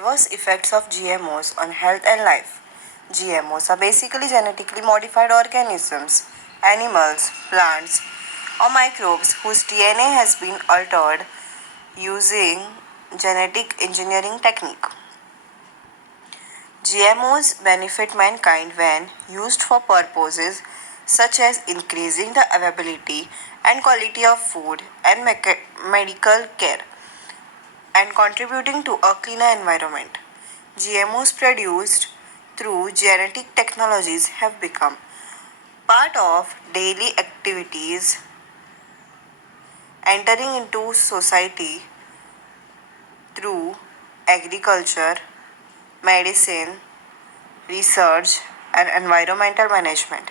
Adverse effects of GMOs on health and life. GMOs are basically genetically modified organisms, animals, plants, or microbes whose DNA has been altered using genetic engineering technique. GMOs benefit mankind when used for purposes such as increasing the availability and quality of food and medical care and contributing to a cleaner environment. GMOs produced through genetic technologies have become part of daily activities, entering into society through agriculture, medicine, research, and environmental management.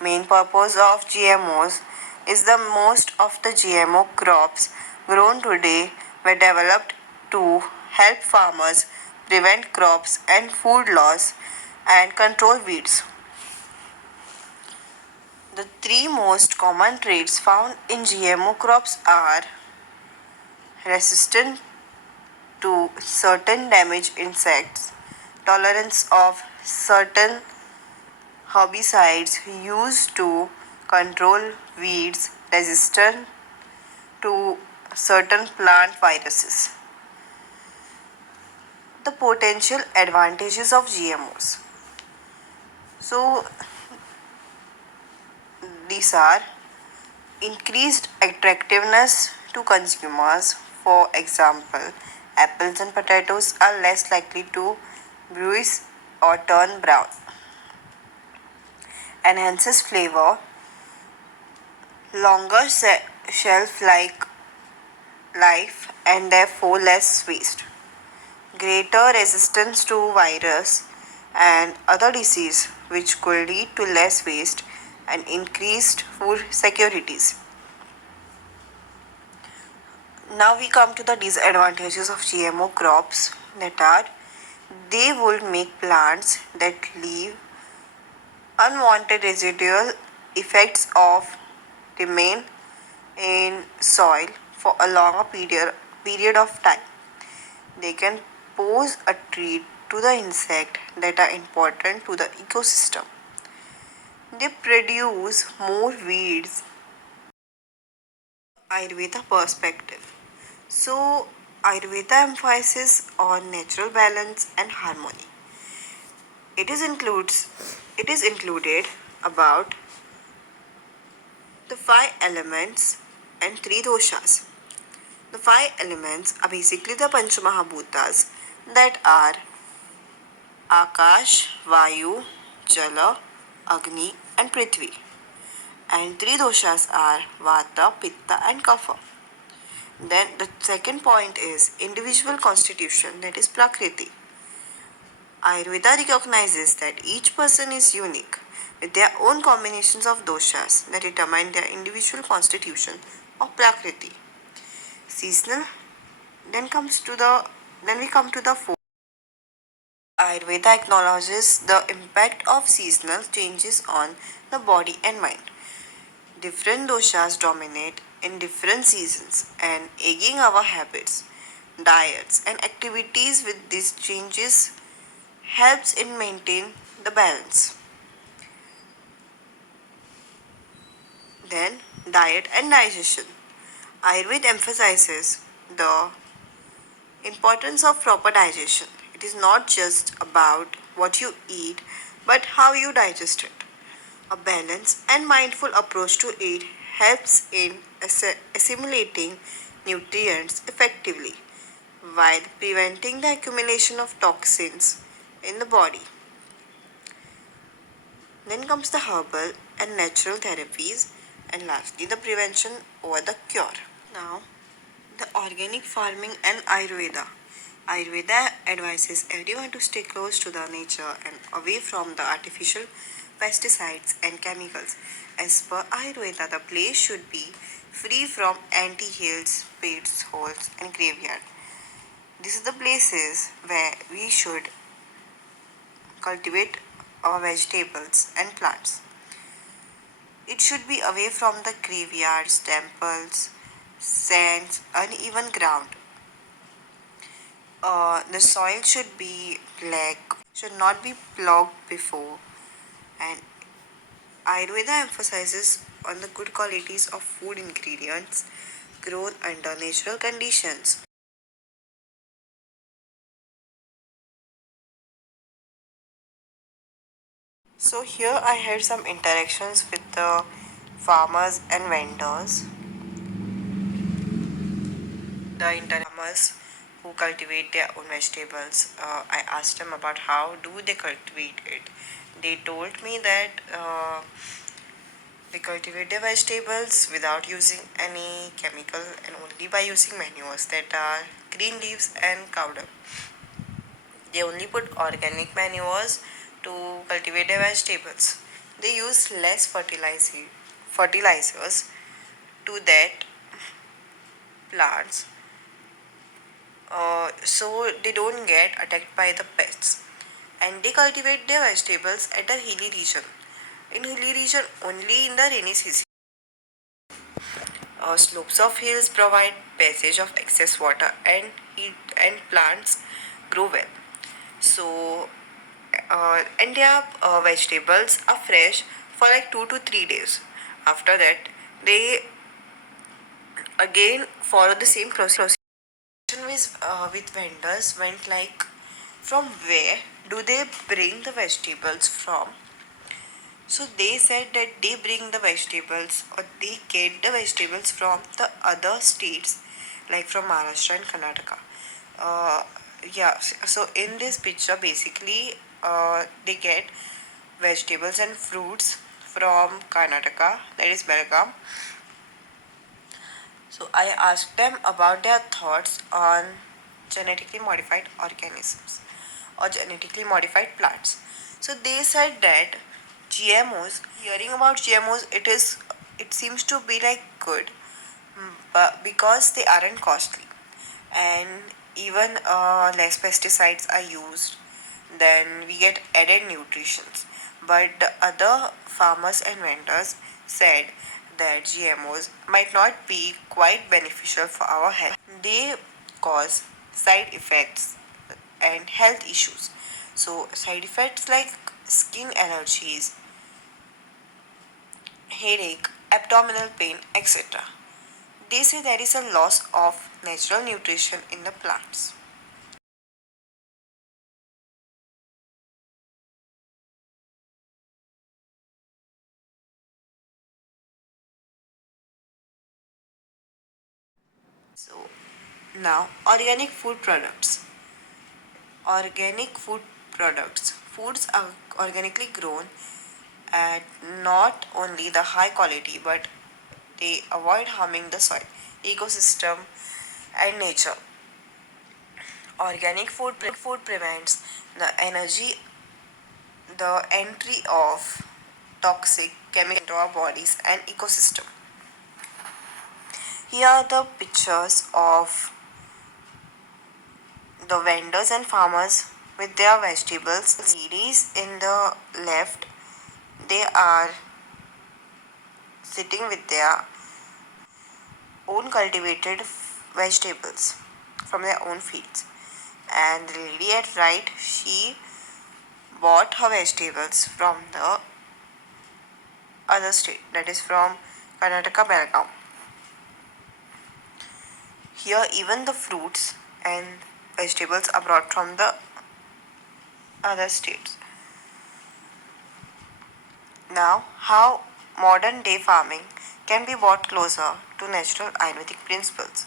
Main purpose of GMOs is the most of the GMO crops grown today were developed to help farmers prevent crops and food loss and control weeds. The three most common traits found in GMO crops are resistant to certain damage insects, tolerance of certain herbicides used to control weeds, resistant to certain plant viruses. The potential advantages of GMOs. So, these are increased attractiveness to consumers. For example, apples and potatoes are less likely to bruise or turn brown. Enhances flavor, longer shelf life and therefore less waste. Greater resistance to virus and other disease which could lead to less waste and increased food securities. Now we come to the disadvantages of GMO crops, that are they would make plants that leave unwanted residual effects of remain in soil for a longer period of time. They can pose a threat to the insects that are important to the ecosystem. They produce more weeds. Ayurveda perspective. So, Ayurveda emphasizes on natural balance and harmony. It is includes it is included about the five elements and three doshas. The five elements are basically the Panchamahabhutas, that are Akash, Vayu, Jala, Agni, and Prithvi. And three doshas are Vata, Pitta, and Kapha. Then the second point is individual constitution, that is Prakriti. Ayurveda recognizes that each person is unique with their own combinations of doshas that determine their individual constitution of Prakriti. Seasonal. Then we come to the fourth. Ayurveda acknowledges the impact of seasonal changes on the body and mind. Different doshas dominate in different seasons and egging our habits, diets, and activities with these changes helps in maintain the balance. Then diet and digestion. Ayurveda emphasizes the importance of proper digestion. It is not just about what you eat but how you digest it. A balanced and mindful approach to it helps in assimilating nutrients effectively while preventing the accumulation of toxins in the body. Then comes the herbal and natural therapies, and lastly the prevention over the cure. Now, the organic farming and Ayurveda. Ayurveda advises everyone to stay close to the nature and away from the artificial pesticides and chemicals. As per Ayurveda, the place should be free from anti-hills, pits, holes, and graveyard. These are the places where we should cultivate our vegetables and plants. It should be away from the graveyards, temples, sands, uneven ground. The soil should be black, should not be ploughed before, and Ayurveda emphasizes on the good qualities of food ingredients grown under natural conditions. So here I had some interactions with the farmers and vendors. Farmers who cultivate their own vegetables. I asked them about how do they cultivate it. They told me that they cultivate their vegetables without using any chemical and only by using manures that are green leaves and cow dung. They only put organic manures to cultivate their vegetables. They use less fertilizers to that plants, so they don't get attacked by the pests. And they cultivate their vegetables at the hilly region. In hilly region only in the rainy season. Slopes of hills provide passage of excess water and heat and plants grow well. So and their vegetables are fresh for like 2 to 3 days. After that, they again follow the same process. With vendors went like, from where do they bring the vegetables from? So they said that they bring the vegetables or they get the vegetables from the other states, like from Maharashtra and Karnataka. Uh, yeah, so in this picture, basically, they get vegetables and fruits from Karnataka, that is Belgaum. So I asked them about their thoughts on genetically modified organisms or genetically modified plants. So they said that GMOs, hearing about GMOs, it seems to be like good, but because they aren't costly and even less pesticides are used, then we get added nutritions. But the other farmers and vendors said that GMOs might not be quite beneficial for our health. They cause side effects and health issues. So, side effects like skin allergies, headache, abdominal pain, etc. They say there is a loss of natural nutrition in the plants. So, now organic food products. Organic food products. Foods are organically grown at not only the high quality but they avoid harming the soil, ecosystem, and nature. Organic food prevents the entry of toxic chemicals into our bodies and ecosystem. Here are the pictures of the vendors and farmers with their vegetables. Ladies in the left, they are sitting with their own cultivated vegetables from their own fields. And the lady at right, she bought her vegetables from the other state, that is from Karnataka, Belgaum. Here, even the fruits and vegetables are brought from the other states. Now, how modern day farming can be brought closer to natural Ayurvedic principles.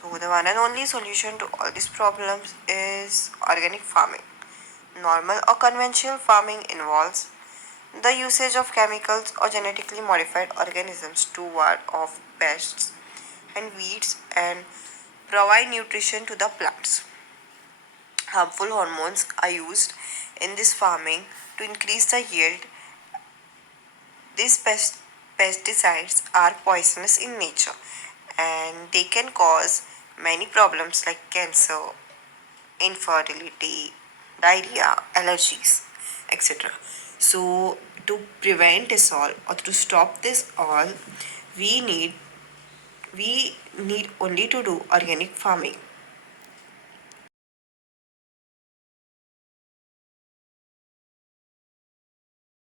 So, the one and only solution to all these problems is organic farming. Normal or conventional farming involves the usage of chemicals or genetically modified organisms to ward off pests and weeds and provide nutrition to the plants. Harmful hormones are used in this farming to increase the yield. These pesticides are poisonous in nature and they can cause many problems like cancer, infertility, diarrhea, allergies, etc. So, to prevent this all or to stop this all, we need we need only to do organic farming.